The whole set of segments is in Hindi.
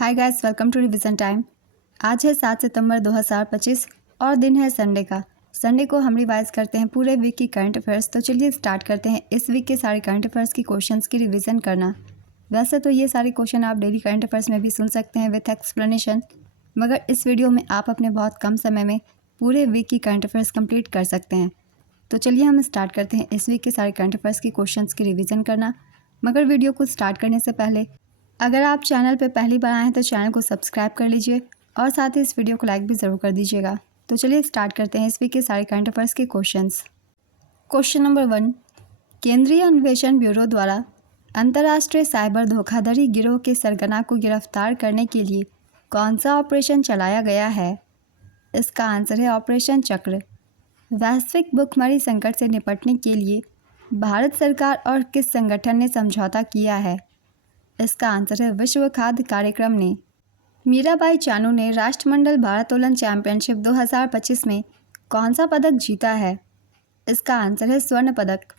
Hi guys, welcome to revision time. आज है 7 सितंबर 2025 और दिन है संडे का। संडे को हम रिवाइज करते हैं पूरे वीक की करंट अफेयर्स। तो चलिए स्टार्ट करते हैं इस वीक के सारे करंट अफेयर्स की क्वेश्चंस की रिवीजन करना। वैसे तो ये सारे क्वेश्चन आप डेली करंट अफेयर्स में भी सुन सकते हैं विथ एक्सप्लेनेशन, मगर इस वीडियो में आप अपने बहुत कम समय में पूरे वीक की करंट अफेयर्स कंप्लीट कर सकते हैं। तो चलिए हम स्टार्ट करते हैं इस वीक के सारे करंट अफेयर्स की क्वेश्चंस की रिवीजन करना। मगर वीडियो को स्टार्ट करने से पहले अगर आप चैनल पर पहली बार आए हैं तो चैनल को सब्सक्राइब कर लीजिए और साथ ही इस वीडियो को लाइक भी ज़रूर कर दीजिएगा। तो चलिए स्टार्ट करते हैं इस वीक के सारे करंट अफेयर्स के क्वेश्चंस। क्वेश्चन नंबर 1, केंद्रीय अन्वेषण ब्यूरो द्वारा अंतर्राष्ट्रीय साइबर धोखाधड़ी गिरोह के सरगना को गिरफ्तार करने के लिए कौन सा ऑपरेशन चलाया गया है? इसका आंसर है ऑपरेशन चक्र। वैश्विक भुखमरी संकट से निपटने के लिए भारत सरकार और किस संगठन ने समझौता किया है? इसका आंसर है विश्व खाद्य कार्यक्रम ने। मीराबाई चानू ने राष्ट्रमंडल भारोत्तोलन चैंपियनशिप 2025 में कौन सा पदक जीता है? इसका आंसर है स्वर्ण पदक।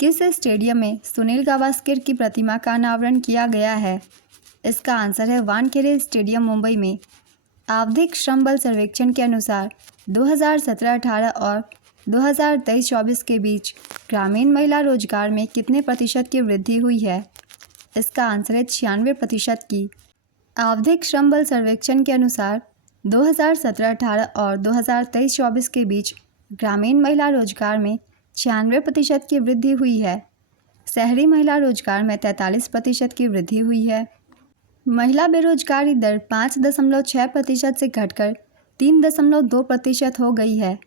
किस स्टेडियम में सुनील गावस्कर की प्रतिमा का अनावरण किया गया है? इसका आंसर है वानखेड़े स्टेडियम, मुंबई में। आवधिक श्रम बल सर्वेक्षण के अनुसार 2017-18 और 2023-24 के बीच ग्रामीण महिला रोजगार में कितने प्रतिशत की वृद्धि हुई है? इसका आंसर है 96% की। आवधिक श्रम बल सर्वेक्षण के अनुसार 2017-18 और 2023-24 के बीच ग्रामीण महिला रोजगार में 96% की वृद्धि हुई है। शहरी महिला रोजगार में 43% की वृद्धि हुई है। महिला बेरोजगारी दर 5.6% से घटकर 3.2% हो गई है।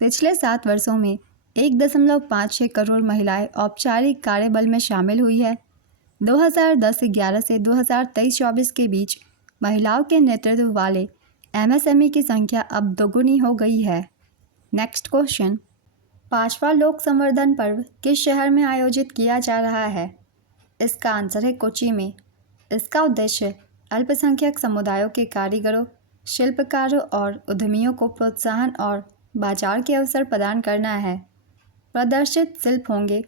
पिछले 7 वर्षों में 1.56 करोड़ महिलाएं औपचारिक कार्यबल में शामिल हुई है। 2010-11 से 2023-24 के बीच महिलाओं के नेतृत्व वाले एमएसएमई की संख्या अब दोगुनी हो गई है। नेक्स्ट क्वेश्चन, 5वां लोक संवर्धन पर्व किस शहर में आयोजित किया जा रहा है? इसका आंसर है कोच्चि में। इसका उद्देश्य अल्पसंख्यक समुदायों के कारीगरों, शिल्पकारों और उद्यमियों को प्रोत्साहन और बाजार के अवसर प्रदान करना है। प्रदर्शित शिल्प होंगे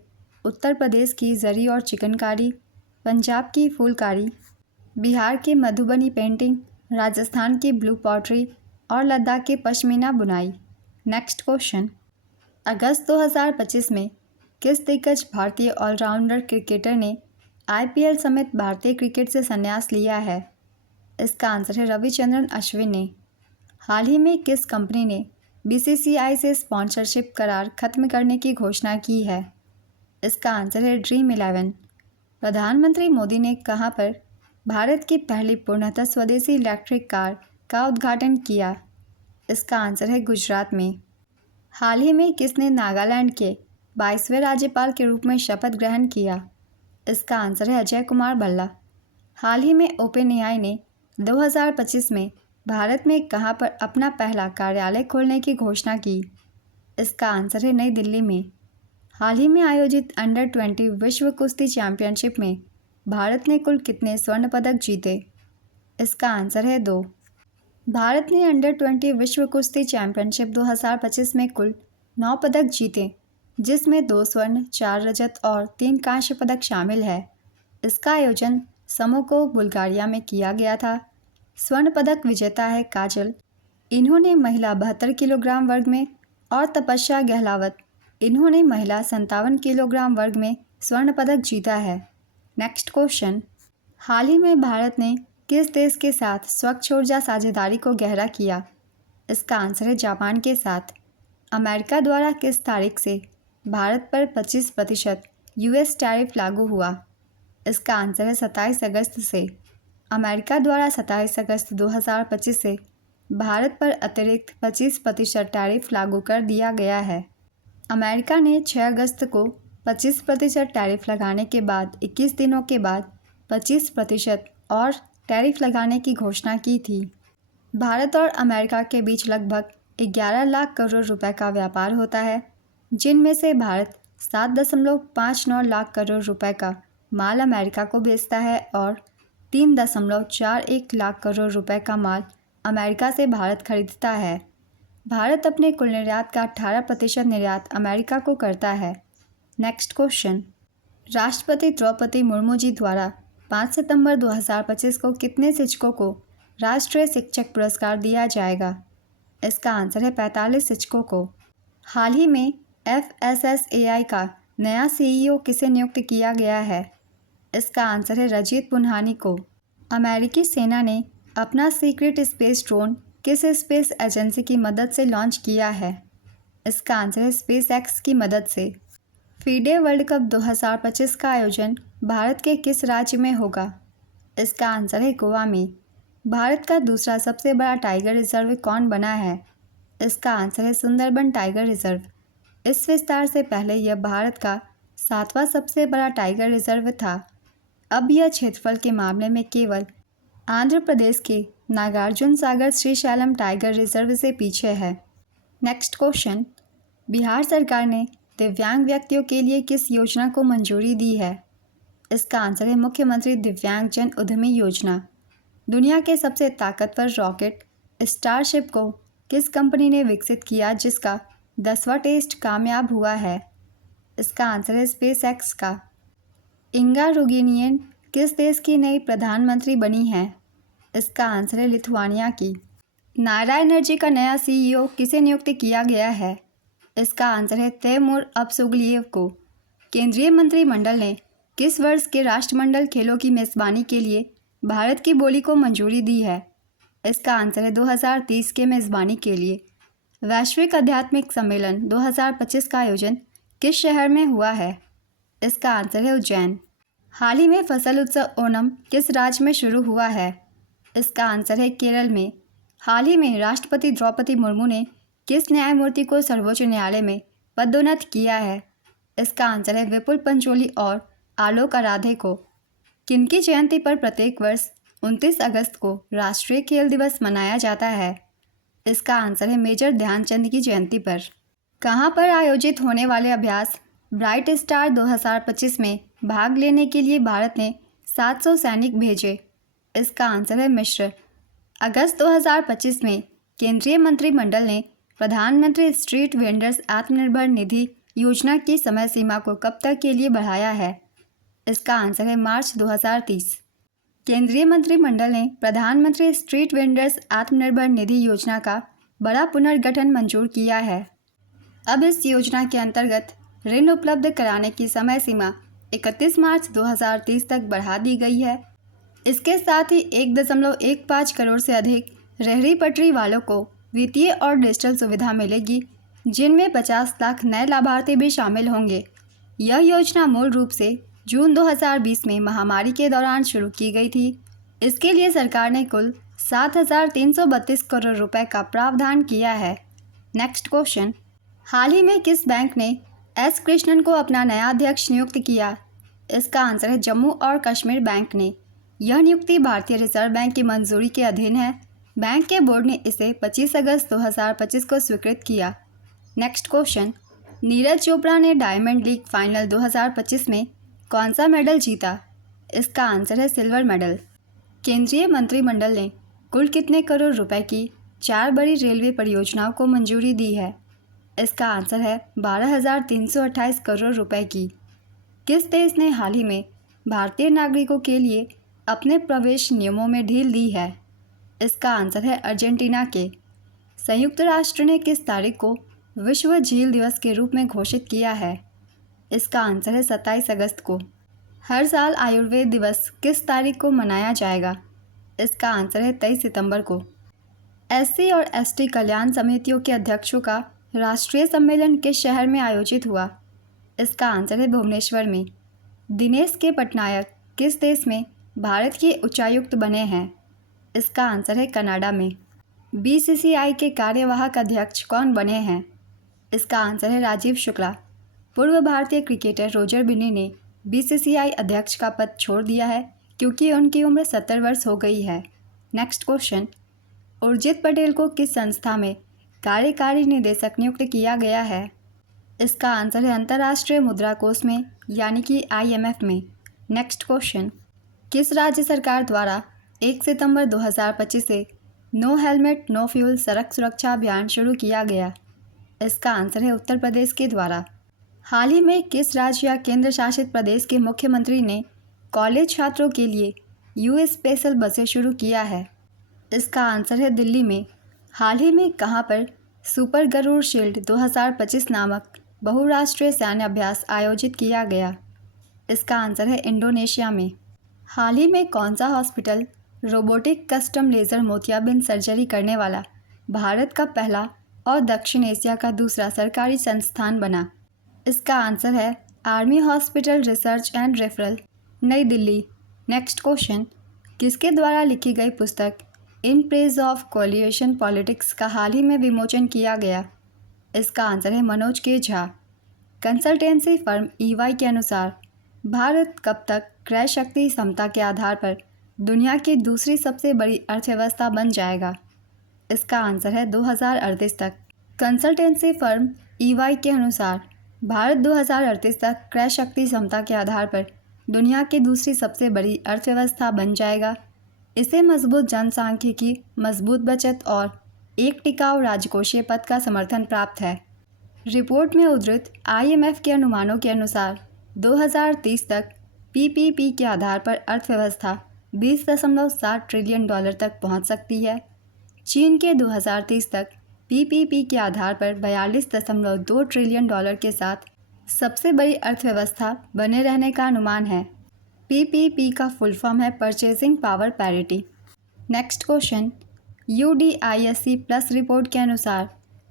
उत्तर प्रदेश की जरी और चिकनकारी, पंजाब की फूलकारी, बिहार के मधुबनी पेंटिंग, राजस्थान की ब्लू पॉटरी और लद्दाख की पश्मीना बुनाई। नेक्स्ट क्वेश्चन, अगस्त 2025 में किस दिग्गज भारतीय ऑलराउंडर क्रिकेटर ने आईपीएल समेत भारतीय क्रिकेट से संन्यास लिया है? इसका आंसर है रविचंद्रन अश्विन ने। हाल ही में किस कंपनी ने बीसीसीआई से स्पॉन्सरशिप करार खत्म करने की घोषणा की है? इसका आंसर है ड्रीम 11। प्रधानमंत्री मोदी ने कहां पर भारत की पहली पूर्णतः स्वदेशी इलेक्ट्रिक कार का उद्घाटन किया? इसका आंसर है गुजरात में। हाल ही में किसने नागालैंड के 22वें राज्यपाल के रूप में शपथ ग्रहण किया? इसका आंसर है अजय कुमार भल्ला। हाल ही में ओपन एआई ने 2025 में भारत में कहां पर अपना पहला कार्यालय खोलने की घोषणा की? इसका आंसर है नई दिल्ली में। हाल ही में आयोजित अंडर 20 विश्व कुश्ती चैंपियनशिप में भारत ने कुल कितने स्वर्ण पदक जीते? इसका आंसर है 2। भारत ने अंडर 20 विश्व कुश्ती चैंपियनशिप 2025 में कुल 9 पदक जीते, जिसमें 2 स्वर्ण, 4 रजत और 3 कांस्य पदक शामिल है। इसका आयोजन समोको, बुल्गारिया में किया गया था। स्वर्ण पदक विजेता है काजल। इन्होंने महिला 72 किलोग्राम वर्ग में और तपस्या गहलावत, इन्होंने महिला 57 किलोग्राम वर्ग में स्वर्ण पदक जीता है। नेक्स्ट क्वेश्चन, हाल ही में भारत ने किस देश के साथ स्वच्छ ऊर्जा साझेदारी को गहरा किया? इसका आंसर है जापान के साथ। अमेरिका द्वारा किस तारीख से भारत पर 25% यूएस टैरिफ लागू हुआ? इसका आंसर है 27 अगस्त से। अमेरिका द्वारा 27 अगस्त 2025 से भारत पर अतिरिक्त 25% टैरिफ लागू कर दिया गया है। अमेरिका ने 6 अगस्त को 25% टैरिफ लगाने के बाद 21 दिनों के बाद 25% और टैरिफ लगाने की घोषणा की थी। भारत और अमेरिका के बीच लगभग 11 लाख करोड़ रुपए का व्यापार होता है, जिनमें से भारत 7.59 लाख करोड़ रुपए का माल अमेरिका को बेचता है और 3.41 लाख करोड़ रुपए का माल अमेरिका से भारत खरीदता है। भारत अपने कुल निर्यात का 18% निर्यात अमेरिका को करता है। नेक्स्ट क्वेश्चन, राष्ट्रपति द्रौपदी मुर्मू जी द्वारा 5 सितंबर 2025 को कितने शिक्षकों को राष्ट्रीय शिक्षक पुरस्कार दिया जाएगा? इसका आंसर है 45 शिक्षकों को। हाल ही में FSSAI का नया CEO किसे नियुक्त किया गया है? इसका आंसर है रजीत पुन्हानी को। अमेरिकी सेना ने अपना सीक्रेट स्पेस ड्रोन किस स्पेस एजेंसी की मदद से लॉन्च किया है? इसका आंसर है SpaceX की मदद से। फीडे वर्ल्ड कप 2025 का आयोजन भारत के किस राज्य में होगा? इसका आंसर है गोवा में। भारत का दूसरा सबसे बड़ा टाइगर रिजर्व कौन बना है? इसका आंसर है सुंदरबन टाइगर रिजर्व। इस विस्तार से पहले यह भारत का 7वां सबसे बड़ा टाइगर रिजर्व था। अब यह क्षेत्रफल के मामले में केवल आंध्र प्रदेश के नागार्जुन सागर श्रीशैलम टाइगर रिजर्व से पीछे है। नेक्स्ट क्वेश्चन, बिहार सरकार ने दिव्यांग व्यक्तियों के लिए किस योजना को मंजूरी दी है? इसका आंसर है मुख्यमंत्री दिव्यांग जन उद्यमी योजना। दुनिया के सबसे ताकतवर रॉकेट स्टारशिप को किस कंपनी ने विकसित किया जिसका 10वां टेस्ट कामयाब हुआ है? इसका आंसर है SpaceX का। इंगा रुगिनियन किस देश की नई प्रधानमंत्री बनी है? इसका आंसर है लिथुआनिया की। नायरा एनर्जी का नया CEO किसे नियुक्त किया गया है? इसका आंसर है तैमूर अब्सोगलिएव को। केंद्रीय मंत्रिमंडल ने किस वर्ष के राष्ट्रमंडल खेलों की मेज़बानी के लिए भारत की बोली को मंजूरी दी है? इसका आंसर है 2030 के मेज़बानी के लिए। वैश्विक आध्यात्मिक सम्मेलन 2025 का आयोजन किस शहर में हुआ है? इसका आंसर है उज्जैन। हाल ही में फसल उत्सव ओणम किस राज्य में शुरू हुआ है? इसका आंसर है केरल में। हाल ही में राष्ट्रपति द्रौपदी मुर्मू ने किस न्यायमूर्ति को सर्वोच्च न्यायालय में पदोन्नत किया है? इसका आंसर है विपुल पंचोली और आलोक आराधे को। किनकी जयंती पर प्रत्येक वर्ष 29 अगस्त को राष्ट्रीय खेल दिवस मनाया जाता है? इसका आंसर है मेजर ध्यानचंद की जयंती पर। कहाँ पर आयोजित होने वाले अभ्यास ब्राइट स्टार 2025 में भाग लेने के लिए भारत ने 700 सैनिक भेजे? इसका आंसर है मिस्र। अगस्त 2025 में केंद्रीय मंत्रिमंडल ने प्रधानमंत्री स्ट्रीट वेंडर्स आत्मनिर्भर निधि योजना की समय सीमा को कब तक के लिए बढ़ाया है? इसका आंसर है मार्च 2030। केंद्रीय मंत्रिमंडल ने प्रधानमंत्री स्ट्रीट वेंडर्स आत्मनिर्भर निधि योजना का बड़ा पुनर्गठन मंजूर किया है। अब इस योजना के अंतर्गत ऋण उपलब्ध कराने की समय सीमा 31 मार्च 2030 तक बढ़ा दी गई है। इसके साथ ही 1.15 करोड़ से अधिक रेहड़ी पटरी वालों को वित्तीय और डिजिटल सुविधा मिलेगी, जिनमें 50 लाख नए लाभार्थी भी शामिल होंगे। यह योजना मूल रूप से जून 2020 में महामारी के दौरान शुरू की गई थी। इसके लिए सरकार ने कुल 7,332 करोड़ रुपए का प्रावधान किया है। नेक्स्ट क्वेश्चन, हाल ही में किस बैंक ने S कृष्णन को अपना नया अध्यक्ष नियुक्त किया? इसका आंसर है जम्मू और कश्मीर बैंक ने। यह नियुक्ति भारतीय रिजर्व बैंक की मंजूरी के अधीन है। बैंक के बोर्ड ने इसे 25 अगस्त 2025 को स्वीकृत किया। नेक्स्ट क्वेश्चन, नीरज चोपड़ा ने डायमंड लीग फाइनल 2025 में कौन सा मेडल जीता? इसका आंसर है सिल्वर मेडल। केंद्रीय मंत्रिमंडल ने कुल कितने करोड़ रुपए की 4 बड़ी रेलवे परियोजनाओं को मंजूरी दी है? इसका आंसर है 12,328 करोड़ रुपए की। किस देश ने हाल ही में भारतीय नागरिकों के लिए अपने प्रवेश नियमों में ढील दी है? इसका आंसर है अर्जेंटीना के। संयुक्त राष्ट्र ने किस तारीख को विश्व झील दिवस के रूप में घोषित किया है? इसका आंसर है 27 अगस्त को। हर साल आयुर्वेद दिवस किस तारीख को मनाया जाएगा? इसका आंसर है 23 सितंबर को। SC और ST कल्याण समितियों के अध्यक्षों का राष्ट्रीय सम्मेलन किस शहर में आयोजित हुआ? इसका आंसर है भुवनेश्वर में। दिनेश के पटनायक किस देश में भारत के उच्चायुक्त बने हैं? इसका आंसर है कनाडा में। BCCI के कार्यवाहक अध्यक्ष कौन बने हैं? इसका आंसर है राजीव शुक्ला। पूर्व भारतीय क्रिकेटर रोजर बिन्नी ने BCCI अध्यक्ष का पद छोड़ दिया है क्योंकि उनकी उम्र 70 वर्ष हो गई है। नेक्स्ट क्वेश्चन, उर्जित पटेल को किस संस्था में कार्यकारी निदेशक नियुक्त किया गया है? इसका आंसर है अंतर्राष्ट्रीय मुद्रा कोष में यानी कि IMF में। नेक्स्ट क्वेश्चन, किस राज्य सरकार द्वारा 1 सितंबर 2025 से नो हेलमेट नो फ्यूल सड़क सुरक्षा अभियान शुरू किया गया? इसका आंसर है उत्तर प्रदेश के द्वारा। हाल ही में किस राज्य या केंद्र शासित प्रदेश के मुख्यमंत्री ने कॉलेज छात्रों के लिए यू स्पेशल बसें शुरू किया है? इसका आंसर है दिल्ली में। हाल ही में कहां पर सुपर गरुड़ शील्ड 2025 नामक बहुराष्ट्रीय सैन्य अभ्यास आयोजित किया गया? इसका आंसर है इंडोनेशिया में। हाल ही में कौन सा हॉस्पिटल रोबोटिक कस्टम लेज़र मोतियाबिंद सर्जरी करने वाला भारत का पहला और दक्षिण एशिया का दूसरा सरकारी संस्थान बना? इसका आंसर है army hospital research and referral, नई दिल्ली। नेक्स्ट क्वेश्चन, किसके द्वारा लिखी गई पुस्तक in praise of coalition politics का हाल ही में विमोचन किया गया? इसका आंसर है मनोज के झा। कंसल्टेंसी फर्म EY के अनुसार भारत कब तक क्रय शक्ति क्षमता के आधार पर दुनिया की दूसरी सबसे बड़ी अर्थव्यवस्था बन जाएगा? इसका आंसर है 2038 तक। कंसल्टेंसी फर्म EY के अनुसार भारत 2038 तक क्रय शक्ति क्षमता के आधार पर दुनिया की दूसरी सबसे बड़ी अर्थव्यवस्था बन जाएगा। इसे मजबूत जनसांख्यिकी, मजबूत बचत और एक टिकाऊ राजकोषीय पद का समर्थन प्राप्त है। रिपोर्ट में उद्धृत IMF के अनुमानों के अनुसार 2030 तक PPP के आधार पर अर्थव्यवस्था $20.7 ट्रिलियन तक पहुंच सकती है। चीन के 2030 तक PPP के आधार पर $42.2 ट्रिलियन के साथ सबसे बड़ी अर्थव्यवस्था बने रहने का अनुमान है। PPP का फुल फॉर्म है purchasing power parity. Next question, UDISC plus report के अनुसार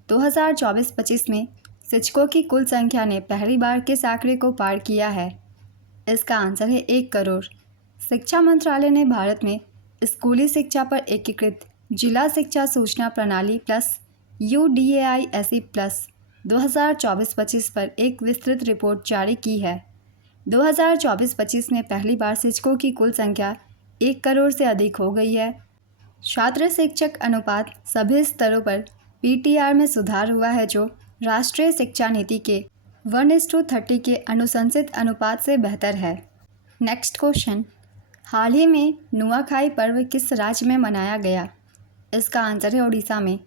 2024-25 में शिक्षकों की कुल संख्या ने पहली बार किस आंकड़े को पार किया है? इसका आंसर है 1 करोड़। शिक्षा मंत्रालय ने भारत में स्कूली शिक्षा पर एकीकृत जिला शिक्षा सूचना प्रणाली प्लस UDAISC प्लस 2024-25 पर एक विस्तृत रिपोर्ट जारी की है। 2024-25 में पहली बार शिक्षकों की कुल संख्या 1 करोड़ से अधिक हो गई है। छात्र शिक्षक अनुपात सभी स्तरों पर PTR में सुधार हुआ है, जो राष्ट्रीय शिक्षा नीति के 1:30 के अनुशंसित अनुपात से बेहतर है। नेक्स्ट क्वेश्चन, हाल ही में नुआखाई पर्व किस राज्य में मनाया गया? इसका आंसर है ओडिशा में।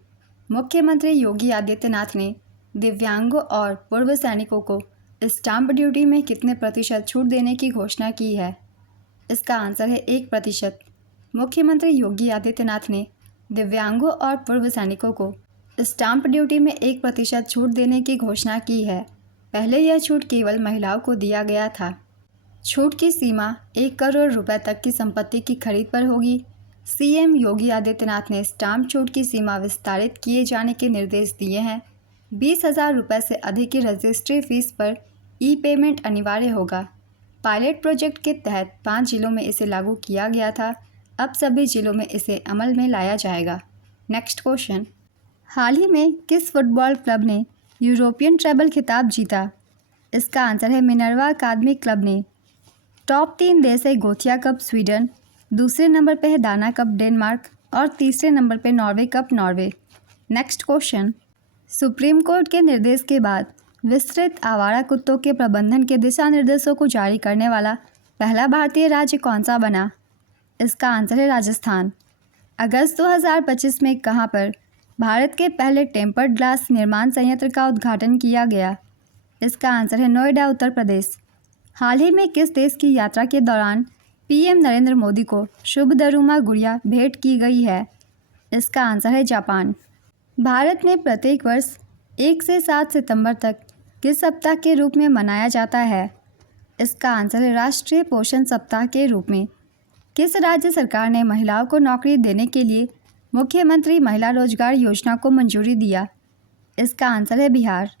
मुख्यमंत्री योगी आदित्यनाथ ने दिव्यांगों और पूर्व सैनिकों को स्टाम्प ड्यूटी में कितने प्रतिशत छूट देने की घोषणा की है? इसका आंसर है 1%। मुख्यमंत्री योगी आदित्यनाथ ने दिव्यांगों और पूर्व सैनिकों को स्टाम्प ड्यूटी में 1% छूट देने की घोषणा की है। पहले यह छूट केवल महिलाओं को दिया गया था। छूट की सीमा 1 करोड़ रुपए तक की संपत्ति की खरीद पर होगी। CM योगी आदित्यनाथ ने स्टाम्प छूट की सीमा विस्तारित किए जाने के निर्देश दिए हैं। 20,000 रुपये से अधिक की रजिस्ट्री फीस पर पेमेंट अनिवार्य होगा। पायलट प्रोजेक्ट के तहत 5 जिलों में इसे लागू किया गया था। अब सभी जिलों में इसे अमल में लाया जाएगा। नेक्स्ट क्वेश्चन, हाल ही में किस फुटबॉल क्लब ने यूरोपियन ट्रेबल खिताब जीता? इसका आंसर है मिनर्वा अकादमिक क्लब ने। टॉप 3 देश है गोथिया कप स्वीडन, दूसरे नंबर पे है दाना कप डेनमार्क और तीसरे नंबर पे Norway cup Norway. Next question, supreme court के निर्देश के बाद विस्तृत आवारा कुत्तों के प्रबंधन के दिशा निर्देशों को जारी करने वाला पहला भारतीय राज्य कौन सा बना? इसका आंसर है राजस्थान। अगस्त 2025 में कहां पर भारत के पहले टेम्पर्ड ग्लास निर्माण संयंत्र का उद्घाटन किया गया? इसका आंसर है नोएडा, उत्तर प्रदेश। हाल ही में किस देश की यात्रा के दौरान PM नरेंद्र मोदी को शुभ दरुमा गुड़िया भेंट की गई है? इसका आंसर है जापान। भारत में प्रत्येक वर्ष 1 से 7 सितंबर तक किस सप्ताह के रूप में मनाया जाता है? इसका आंसर है राष्ट्रीय पोषण सप्ताह के रूप में। किस राज्य सरकार ने महिलाओं को नौकरी देने के लिए मुख्यमंत्री महिला रोजगार योजना को मंजूरी दिया? इसका आंसर है बिहार।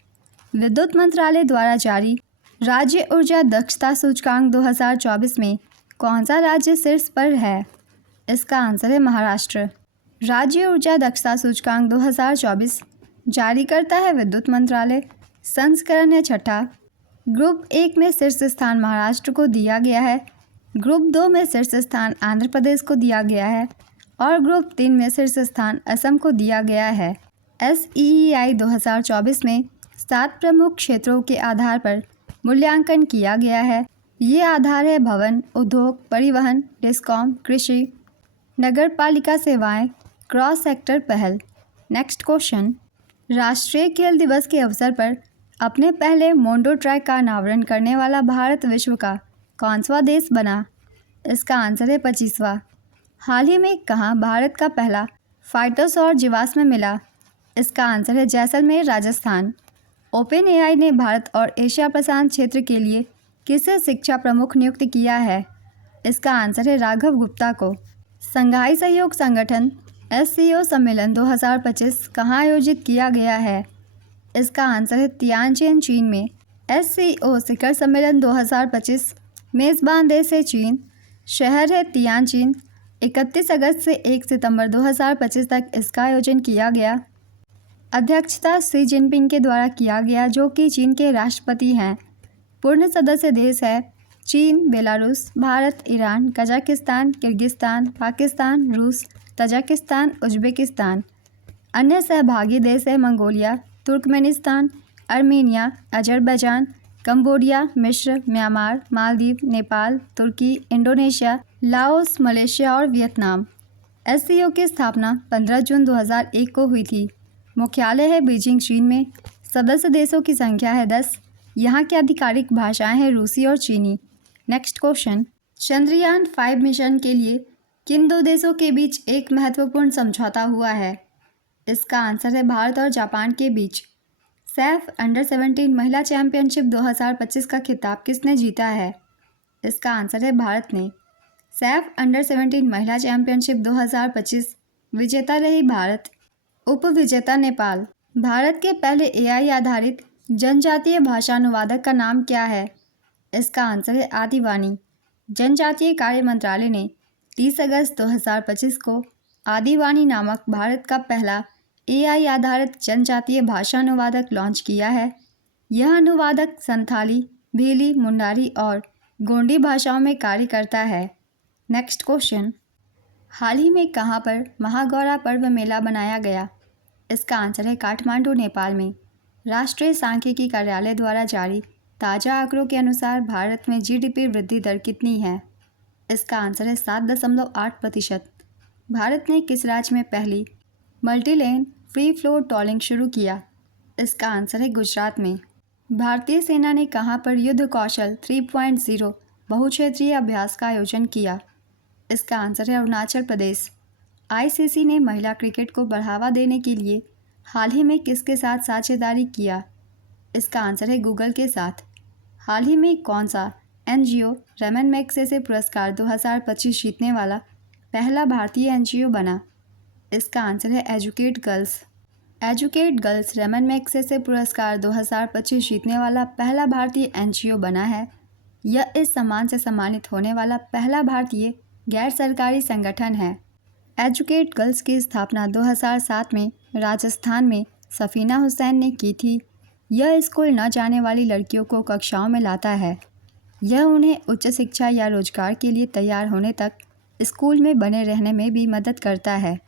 विद्युत मंत्रालय द्वारा जारी राज्य ऊर्जा दक्षता सूचकांक 2024 में कौन सा राज्य शीर्ष पर है? इसका आंसर है महाराष्ट्र। राज्य ऊर्जा दक्षता सूचकांक 2024 जारी करता है विद्युत मंत्रालय। संस्करण है 6ठा। ग्रुप 1 में शीर्ष स्थान महाराष्ट्र को दिया गया है, ग्रुप 2 में शीर्ष स्थान आंध्र प्रदेश को दिया गया है और ग्रुप 3 में शीर्ष स्थान असम को दिया गया है। SEEI 2024 में 7 प्रमुख क्षेत्रों के आधार पर मूल्यांकन किया गया है। ये आधार है भवन, उद्योग, परिवहन, डिस्कॉम, कृषि, नगर पालिका सेवाएं, क्रॉस सेक्टर पहल। नेक्स्ट क्वेश्चन, राष्ट्रीय खेल दिवस के अवसर पर अपने पहले मोंडो ट्रैक का अनावरण करने वाला भारत विश्व का कौन सा देश बना? इसका आंसर है 25वां। हाल ही में कहाँ भारत का पहला फाइटर सौर जीवाश्म मिला? इसका आंसर है जैसलमेर, राजस्थान। ओपन एआई ने भारत और एशिया प्रशांत क्षेत्र के लिए किसे शिक्षा प्रमुख नियुक्त किया है? इसका आंसर है राघव गुप्ता को। संघाई सहयोग संगठन SCO सम्मेलन 2025 कहाँ आयोजित किया गया है? इसका आंसर है तियानजिन, चीन में। SCO शिखर सम्मेलन 2025 मेज़बान देश है चीन, शहर है तियानजिन। 31 अगस्त से 1 सितंबर 2025 तक इसका आयोजन किया गया। अध्यक्षता शी जिनपिंग के द्वारा किया गया, जो कि चीन के राष्ट्रपति हैं। पूर्ण सदस्य देश है चीन, Belarus, Bharat, Iran, Kazakhstan, Kyrgyzstan, Pakistan, रूस, तजाकिस्तान, उज्बेकिस्तान। अन्य सहभागी देश है Mongolia, Turkmenistan, Armenia, Azerbaijan, Cambodia, मिस्र, म्यांमार, मालदीव, नेपाल, तुर्की, इंडोनेशिया, लाओस, मलेशिया और वियतनाम। SCO की स्थापना 15 जून 2001 को हुई थी। मुख्यालय है बीजिंग, चीन में। सदस्य देशों की संख्या है 10। यहाँ की आधिकारिक भाषाएं हैं रूसी और चीनी। नेक्स्ट क्वेश्चन, चंद्रयान 5 मिशन के लिए किन दो देशों के बीच एक महत्वपूर्ण समझौता हुआ है? इसका आंसर है भारत और जापान के बीच। सैफ अंडर-17 महिला चैंपियनशिप 2025 का खिताब किसने जीता है? इसका आंसर है भारत ने। सैफ अंडर-17 महिला चैंपियनशिप 2025 विजेता रही भारत। उप विजेता नेपाल। भारत के पहले AI आधारित जनजातीय भाषा अनुवादक का नाम क्या है? इसका आंसर है आदिवानी। जनजातीय कार्य मंत्रालय ने 30 अगस्त 2025 को आदिवानी नामक भारत का पहला AI आधारित जनजातीय भाषा अनुवादक लॉन्च किया है। यह अनुवादक संथाली, भीली, मुंडारी और गोंडी भाषाओं में कार्य करता है। नेक्स्ट क्वेश्चन, हाल ही में कहाँ पर महागौरा पर्व मेला बनाया गया? इसका आंसर है काठमांडू, नेपाल में। राष्ट्रीय सांख्यिकी कार्यालय द्वारा जारी ताज़ा आंकड़ों के अनुसार भारत में GDP वृद्धि दर कितनी है? इसका आंसर है 7.8%। भारत ने किस राज्य में पहली मल्टीलेन फ्री फ्लो टोलिंग शुरू किया? इसका आंसर है गुजरात में। भारतीय सेना ने कहाँ पर युद्ध कौशल 3.0 बहुक्षेत्रीय अभ्यास का आयोजन किया? इसका आंसर है अरुणाचल प्रदेश। ICC ने महिला क्रिकेट को बढ़ावा देने के लिए हाल ही में किसके साथ साझेदारी किया? इसका आंसर है गूगल के साथ। हाल ही में कौन सा NGO रमन मैग्सेसे पुरस्कार 2025 जीतने वाला पहला भारतीय NGO बना? इसका आंसर है educate girls. Educate girls Raman Magsaysay पुरस्कार 2025 जीतने वाला पहला भारतीय NGO बना है। यह इस सम्मान से सम्मानित होने वाला पहला भारतीय गैर सरकारी संगठन है। एजुकेट गर्ल्स की स्थापना 2007 में राजस्थान में सफीना हुसैन ने की थी। यह स्कूल न जाने वाली लड़कियों को कक्षाओं में लाता है। यह उन्हें उच्च शिक्षा या रोजगार के लिए तैयार होने तक स्कूल में बने रहने में भी मदद करता है।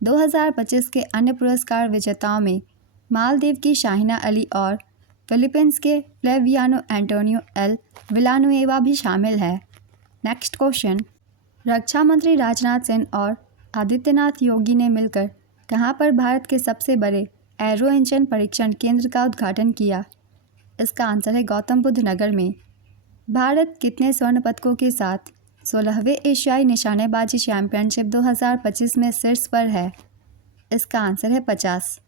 2025 के अन्य पुरस्कार विजेताओं में मालदीव की शाहिना अली और फिलीपींस के फ्लेवियानो एंटोनियो एल विलानुएवा भी शामिल है। नेक्स्ट क्वेश्चन, रक्षा मंत्री राजनाथ सिंह और आदित्यनाथ योगी ने मिलकर कहाँ पर भारत के सबसे बड़े एरो इंजन परीक्षण केंद्र का उद्घाटन किया? इसका आंसर है गौतम बुद्ध नगर में। भारत कितने स्वर्ण पदकों के साथ 16वें एशियाई निशानेबाजी चैंपियनशिप 2025 में शीर्ष पर है? इसका आंसर है 50।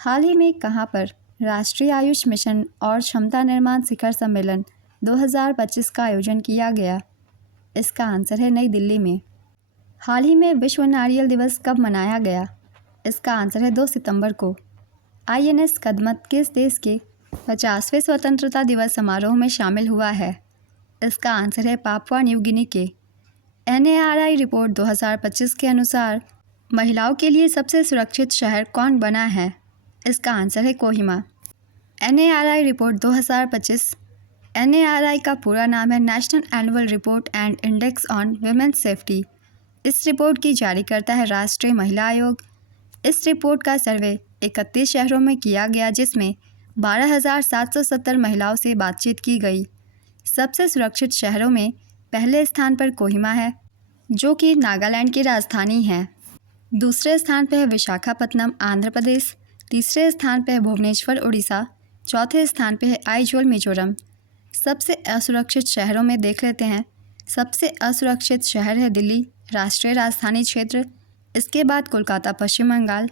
हाल ही में कहाँ पर राष्ट्रीय आयुष मिशन और क्षमता निर्माण शिखर सम्मेलन 2025 का आयोजन किया गया? इसका आंसर है नई दिल्ली में। हाल ही में विश्व नारियल दिवस कब मनाया गया? इसका आंसर है 2 सितंबर को। INS कदमत किस देश के 50वें स्वतंत्रता दिवस समारोह में शामिल हुआ है? इसका आंसर है पापुआ न्यू गिनी के। NARI रिपोर्ट 2025 के अनुसार महिलाओं के लिए सबसे सुरक्षित शहर कौन बना है? इसका आंसर है कोहिमा। NARI report 2025। NARI का पूरा नाम है national annual report and index on women's safety. इस रिपोर्ट की जारी करता है राष्ट्रीय महिला आयोग। इस रिपोर्ट का सर्वे 31 शहरों में किया गया, जिसमें 12,770 महिलाओं से बातचीत की गई। सबसे सुरक्षित शहरों में पहले स्थान पर कोहिमा है, जो कि नागालैंड की राजधानी है। दूसरे स्थान पर है विशाखापत्तनम, आंध्र प्रदेश। तीसरे स्थान पर है भुवनेश्वर, उड़ीसा। चौथे स्थान पर है आइजोल, मिजोरम। सबसे असुरक्षित शहरों में देख लेते हैं। सबसे असुरक्षित शहर है दिल्ली, राष्ट्रीय राजधानी क्षेत्र, इसके बाद कोलकाता पश्चिम बंगाल,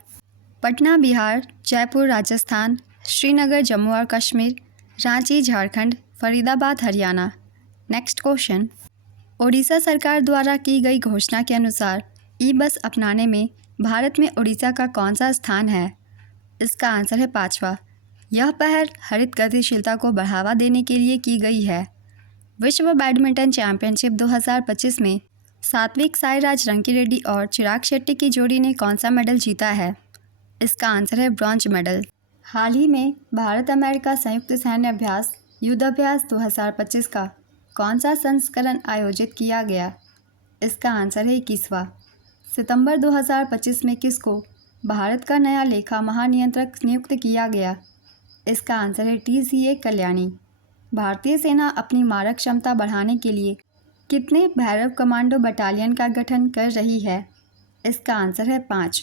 पटना बिहार, जयपुर राजस्थान, श्रीनगर जम्मू और कश्मीर, रांची झारखंड, फरीदाबाद हरियाणा। नेक्स्ट क्वेश्चन, ओडिशा सरकार द्वारा की गई घोषणा के अनुसार ई बस अपनाने में भारत में ओडिशा का कौन सा स्थान है? इसका आंसर है 5वां। यह पहल हरित गतिशीलता को बढ़ावा देने के लिए की गई है। विश्व बैडमिंटन चैंपियनशिप 2025 में सात्विक साईराज रंकीरेड्डी और चिराग शेट्टी की जोड़ी ने कौन सा मेडल जीता है? इसका आंसर है ब्रॉन्ज मेडल। हाल ही में भारत अमेरिका संयुक्त सैन्य अभ्यास युद्धाभ्यास 2025 का कौन सा संस्करण आयोजित किया गया? इसका आंसर है 21वां। सितंबर 2025 में किसको भारत का नया लेखा महानियंत्रक नियुक्त किया गया? इसका आंसर है TCA कल्याणी। भारतीय सेना अपनी मारक क्षमता बढ़ाने के लिए कितने भैरव कमांडो बटालियन का गठन कर रही है? इसका आंसर है 5।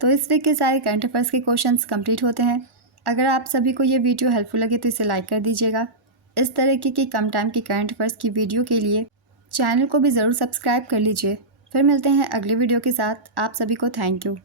तो इस वीक के सारे करंट अफेयर्स के क्वेश्चंस कंप्लीट होते हैं। अगर आप सभी को ये वीडियो हेल्पफुल लगे तो इसे लाइक कर दीजिएगा। इस तरीके की कम टाइम की करंट अफेयर्स की वीडियो के लिए चैनल को भी ज़रूर सब्सक्राइब कर लीजिए। फिर मिलते हैं अगली वीडियो के साथ। आप सभी को थैंक यू।